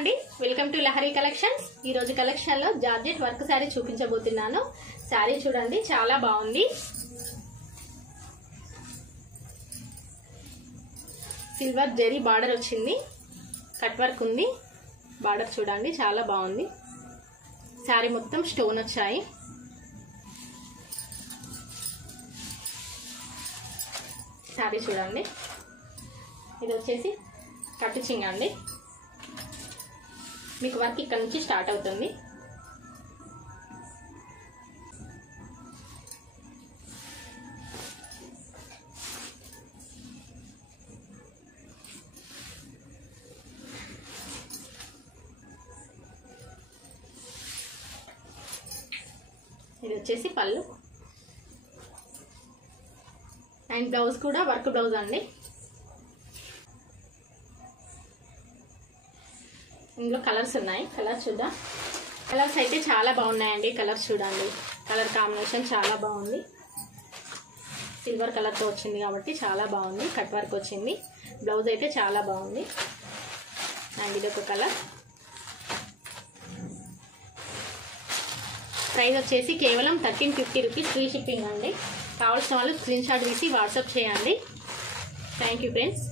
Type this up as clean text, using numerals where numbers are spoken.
అండి, welcome to Lahari collections. ఈ రోజు కలెక్షన్ లో జార్జెట్ వర్క్ శారీ చూపించబోతున్నాను. శారీ చూడండి, చాలా బాగుంది. సిల్వర్ జరీ బార్డర్ వచ్చింది, కట్ వర్క్ ఉంది. బార్డర్ చూడండి, చాలా బాగుంది. శారీ మొత్తం స్టోన్ వచ్చాయి. శారీ చూడండి, ఇది వచ్చేసి కటింగ్ అండి. మీకు వర్క్ ఇక్కడ నుంచి స్టార్ట్ అవుతుంది. ఇది వచ్చేసి పళ్ళు అండ్ బ్లౌజ్ కూడా వర్క్ బ్లౌజ్ అండి. ఇందులో కలర్స్ ఉన్నాయి, కలర్స్ చూద్దాం. కలర్స్ అయితే చాలా బాగున్నాయండి. కలర్స్ చూడండి, కలర్ కాంబినేషన్ చాలా బాగుంది. సిల్వర్ కలర్తో వచ్చింది కాబట్టి చాలా బాగుంది. కట్ వర్క్ వచ్చింది. బ్లౌజ్ అయితే చాలా బాగుంది. అండ్ ఇది ఒక కలర్. ప్రైస్ వచ్చేసి కేవలం 1350 రూపీస్, ఫ్రీ షిప్పింగ్ అండి. కావాల్సిన వాళ్ళు స్క్రీన్ షాట్ తీసి వాట్సాప్ చేయండి. Thank you friends.